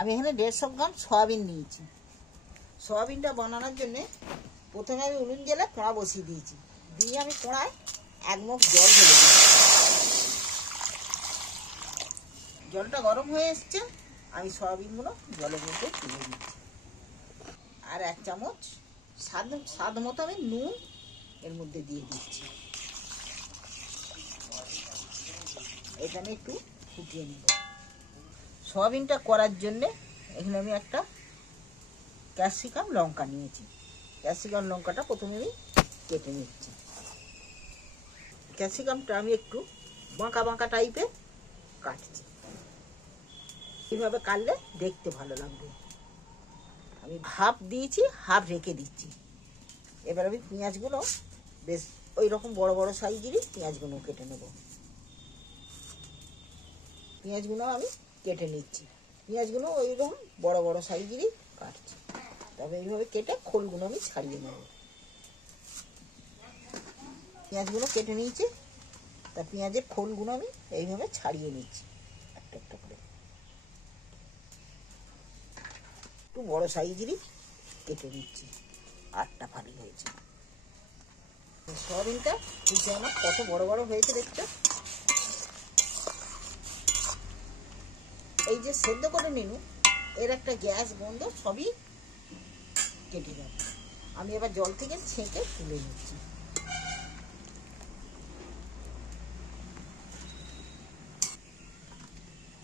আমি এখানে 150 গ্রাম সয়াবিন নিয়েছি। সয়াবিনটা বানানোর জন্য প্রথমে আমি উনুন জ্বেলে কড়া বসিয়ে দিয়েছি, দিয়ে আমি কড়ায় 1 মগ জল ঢেলে দিয়েছি। জলটা গরম হয়ে এসছে, আমি সয়াবিনগুলো জলের মধ্যে তুলে দিচ্ছি। আর 1 চামচ স্বাদ মতো আমি নুন এর মধ্যে দিয়ে দিচ্ছি। এটা আমি একটু ফুটিয়ে নেব। সয়াবিনটা করার জন্যে এখানে আমি একটা ক্যাপসিকাম লঙ্কা নিয়েছি। ক্যাপসিকাম লঙ্কাটা প্রথমে আমি কেটে নিচ্ছি। ক্যাপসিকামটা আমি একটু বাঁকা বাঁকা টাইপের কাটছি, এইভাবে কাটলে দেখতে ভালো লাগবে। আমি হাফ দিয়েছি, হাফ রেখে দিচ্ছি। এবার আমি পেঁয়াজগুলো বেশ ওই রকম বড় বড় সাইজেরই পেঁয়াজগুলো কেটে নেব। পেঁয়াজগুলো আমি কেটে নিচ্ছি। পেঁয়াজগুলো ওই রকম বড় বড় সাইজেরই কাটছি, তবে এইভাবে কেটে খোলগুলো আমি ছাড়িয়ে নেব। পেঁয়াজগুলো কেটে নিয়েছি, তা পেঁয়াজের খোলগুলো আমি এইভাবে ছাড়িয়ে নিচ্ছি একটা একটা করে। একটু বড় সাইজেরই কেটে নিচ্ছি, 8টা ফালি হয়েছে। সয়াবিনটা নিচে আমার কত বড় বড় হয়েছে দেখছো। এই যে সেদ্ধ করে নিনু, এর একটা গ্যাস গন্ধ সবই কেটে যাবে। আমি এবার জল থেকে ছেঁকে তুলে নিচ্ছি।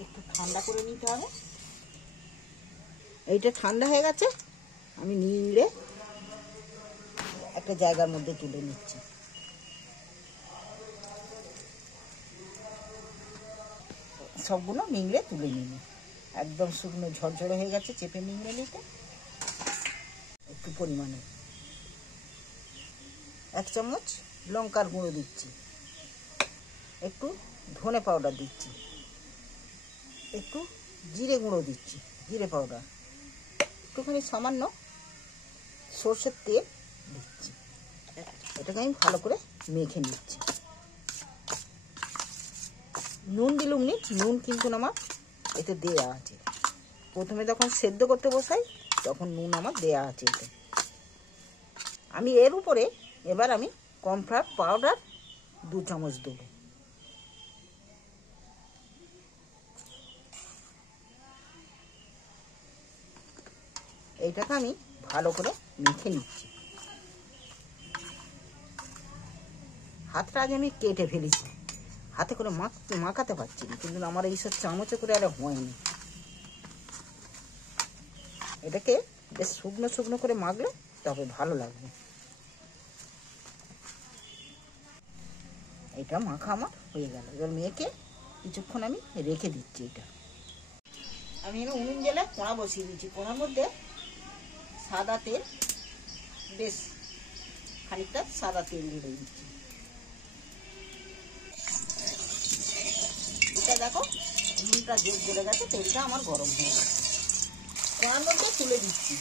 একটু ঠান্ডা করে নিতে হবে। এইটা ঠান্ডা হয়ে গেছে, আমি নিংড়ে একটা জায়গার মধ্যে তুলে নিচ্ছি। সবগুলো নিংড়ে তুলে নিন। একদম শুকনো ঝরঝরে হয়ে গেছে, চেপে নিংড়ে নিতে। একটু পরিমাণে 1 চামচ লঙ্কার গুঁড়ো দিচ্ছি, একটু ধনে পাউডার দিচ্ছি, একটু জিরে গুঁড়ো দিচ্ছি, জিরে পাউডার, একটুখানি সামান্য সর্ষের তেল দিচ্ছি। এটাকে আমি ভালো করে মেখে নিচ্ছি। নুন দিলুম নি, নুন কিন্তু আমার এতে দেয়া আছে। প্রথমে যখন সেদ্ধ করতে বসাই তখন নুন আমার দেয়া আছে এতে। আমি এর উপরে এবার আমি কর্নফ্লাওয়ার পাউডার 2 চামচ দেবো। এইটাকে আমি ভালো করে মেখে নিচ্ছি। হাতটা আজ আমি কেটে ফেলেছি, হাতে করে মাখাতে পারছি না, কিন্তু আমার এইসব চামচে করে আর হয়নি। এটাকে বেশ শুকনো শুকনো করে মাখলে তবে ভালো লাগবে। এটা মাখা আমার হয়ে গেল। এবার মেখে কিছুক্ষণ আমি রেখে দিচ্ছি। এটা আমি এখানে উনুন জ্বেলে কড়া বসিয়ে দিচ্ছি। কড়ার মধ্যে সাদা তেল, বেশ খানিকটা সাদা তেল ঢেলে দিচ্ছি। এটা দেখো উনুনটা জোর জ্বলে গেছে, তেলটা আমার গরম হয়ে গেছে। কড়ার মধ্যে তুলে দিচ্ছি।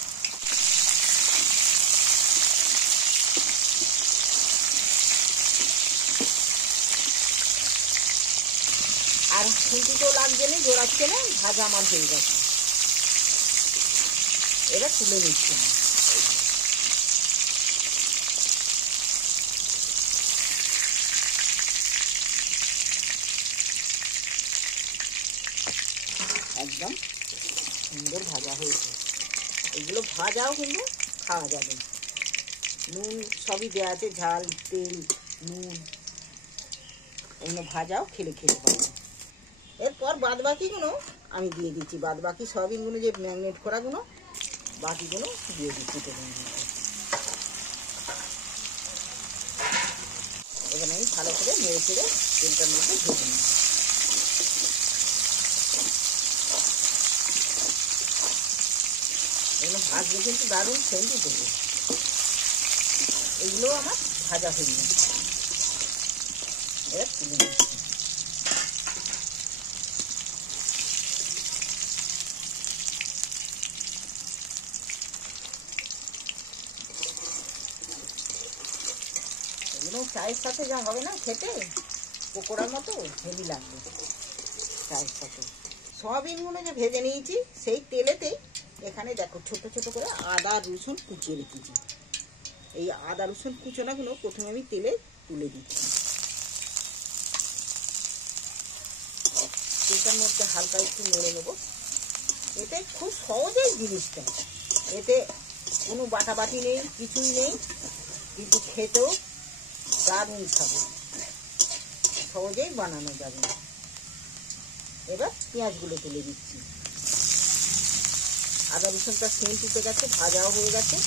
আর খুঁটিতেও লাগছে না, জোড়াচ্ছে না, ভাজা আমার হয়ে গেছে। এবার তুলে নিচ্ছি। একদম সুন্দর ভাজা হয়েছে। এগুলো ভাজাও কিন্তু খাওয়া যাবে। নুন সবই দেওয়া আছে, ঝাল, তেল, নুন, এগুলো ভাজাও খেলে খেতে পারবে। এরপর বাদ বাকিগুলো আমি দিয়ে দিচ্ছি। বাদ বাকি সয়াবিনগুলো যে ম্যারিনেট করাগুলো, বাকিগুলো দিয়ে দিচ্ছি তেলের মধ্যে। এখানে আমি ভালো করে নেড়ে চেড়ে তেলটার মধ্যে ভেজে নেব। এগুলো ভাজলে কিন্তু দারুণ সেন্ট দেবে। এগুলো আমার ভাজা হয়ে গেছে। এবার তুলে নিচ্ছি। এগুলো চায়ের সাথে যা হবে না খেতে, পকোড়ার মতো হেভি লাগবে চায়ের সাথে। সয়াবিনগুলো যে ভেজে নিয়েছি সেই তেলেতেই এখানে দেখো ছোট ছোট করে আদা রসুন কুচিয়ে রেখেছি। এই আদা রসুন কুচোনাগুলো প্রথমে আমি তেলে তুলে দিচ্ছি। তেলটার মধ্যে হালকা একটু নেড়ে নেবো। এতে খুব সহজেই জিনিসটা, এতে কোনো বাটাবাটি নেই, কিছুই নেই, কিন্তু খেতেও দারুণ খাবো, সহজেই বানানো যাবে। এবার পেঁয়াজগুলো তুলে দিচ্ছি। আদা রসুনটা সেন্ট উঠে গেছে, ভাজাও হয়ে গেছে।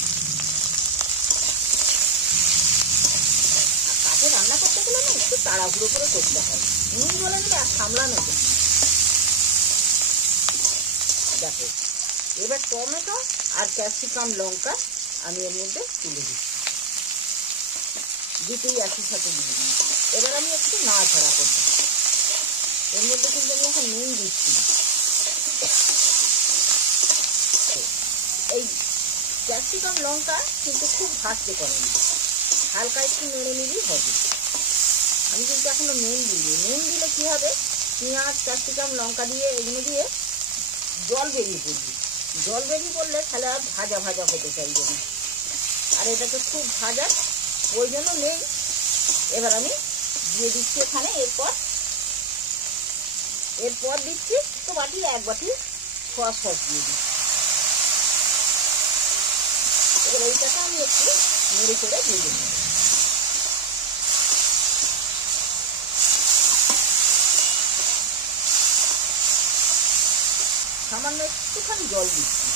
আর কাঠে রান্না করতে গেলে না একটু তাড়াহুড়ো করে করতে হয়, নুন বলে দিলে আর সামলানো যায়। দেখো এবার টমেটো আর ক্যাপসিকাম লঙ্কা আমি এর মধ্যে তুলে দিচ্ছি, দুটোই একই সাথে দিয়ে দিচ্ছি। এবার আমি একটু নাড়াচাড়া করবো। এর মধ্যে কিন্তু আমি এখন নুন দিচ্ছি। এই ক্যাপসিকাম লঙ্কা কিন্তু খুব ভাজতে করে না, হালকা একটু নেড়ে নিলেই হবে। আমি কিন্তু এখনো নুন দিইনি। নুন দিলে কি হবে, পেঁয়াজ ক্যাপসিকাম লঙ্কা দিয়ে এগুলো দিয়ে জল বেরিয়ে পড়বে। জল বেরিয়ে পড়লে তাহলে আর ভাজা ভাজা হতে চাইবে না, আর এটাকে খুব ভাজার প্রয়োজনও নেই। এবার আমি দিয়ে দিচ্ছি এখানে, এরপর দিচ্ছি তো বাটি এক বাটি সয়া সস দিয়ে দিচ্ছি। এবার এইটাকে আমি একটু নেড়ে চেড়ে দিয়ে দেবো। সামান্য একটুখানি জল দিচ্ছি।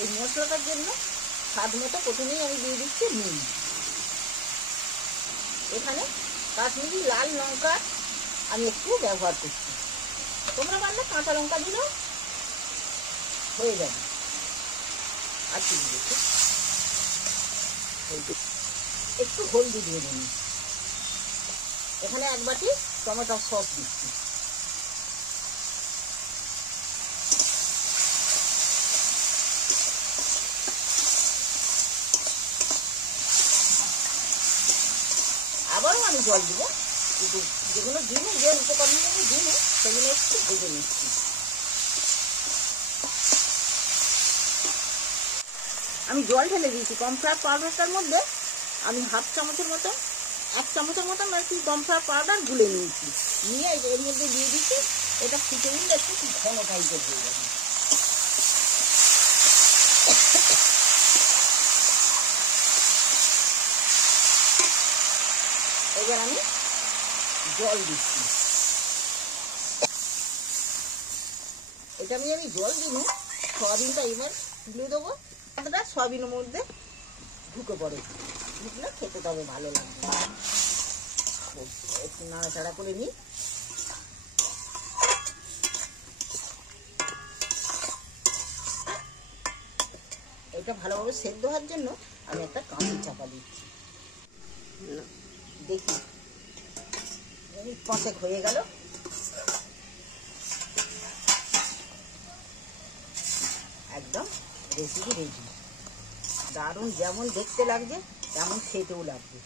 এই মশলাটার জন্য স্বাদ মতো প্রথমেই আমি দিয়ে দিচ্ছি নুন। এখানে কাশ্মীরি লাল লঙ্কা আমি একটু ব্যবহার করছি, তোমরা পারলে কাঁচা লঙ্কা দিলেও হয়ে যাবে। আর কি দিচ্ছি, একটু হলদি দিয়ে দিন। এখানে এক বাটি টমেটো সস দিচ্ছি। আবারও আমি জল দিব, কিন্তু যেগুলো দিন যে উপকরণগুলো দিন সেগুলো একটু ভেজে নিচ্ছি। আমি জল ঢেলে দিয়েছি। কর্নফ্লাওয়ার পাউডারটার মধ্যে আমি হাফ চামচের মতো, 1 চামচের মতো আর কি কর্নফ্লাওয়ার পাউডার গুলে নিয়েছি, নিয়ে এর মধ্যে দিয়ে দিচ্ছি। এটা ফুটে নিলে একটু ঘন টাইপের হয়ে যাবে। এবার আমি জল দিচ্ছি। এটা আমি জল দিব। সয়াবিনটা এবার তুলে দেবো, এটা সয়াবিনের মধ্যে ঢুকে পড়ে, ঢুকলে খেতে তবে ভালো লাগবে। একটু নাড়াচাড়া করে নিই। এটা ভালোভাবে সেদ্ধ হওয়ার জন্য আমি একটা কাঁচি চাপা দিচ্ছি। দেখি পাঁচেক হয়ে গেল। একদম রেসিপি রেডি। দারুণ, যেমন দেখতে লাগছে তেমন খেতেও লাগবে।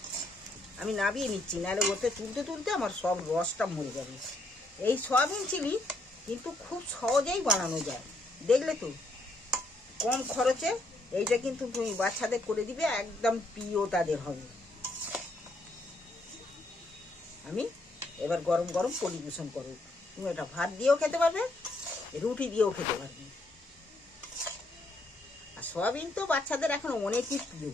আমি নামিয়ে নিচ্ছি, নাহলে ওতে তুলতে তুলতে আমার সব রসটা মরে যাবে। এই সয়াবিন চিলি কিন্তু খুব সহজেই বানানো যায়, দেখলে তো, কম খরচে। এইটা কিন্তু তুমি বাচ্চাদের করে দিবে, একদম প্রিয় তাদের হবে। আমি এবার গরম গরম পরিবেশন করো। তুমি এটা ভাত দিয়েও খেতে পারবে, রুটি দিয়েও খেতে পারবে। আর সয়াবিন তো বাচ্চাদের এখন অনেকই প্রিয়।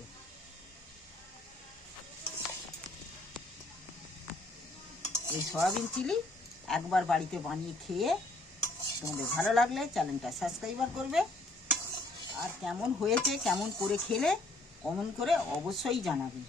এই সয়াবিন চিলি একবার বাড়িতে বানিয়ে খেয়ে তোমাদের ভালো লাগলে চ্যানেলটা সাবস্ক্রাইব করবে। আর কেমন হয়েছে, কেমন করে খেলে কমেন্ট করে অবশ্যই জানাবে।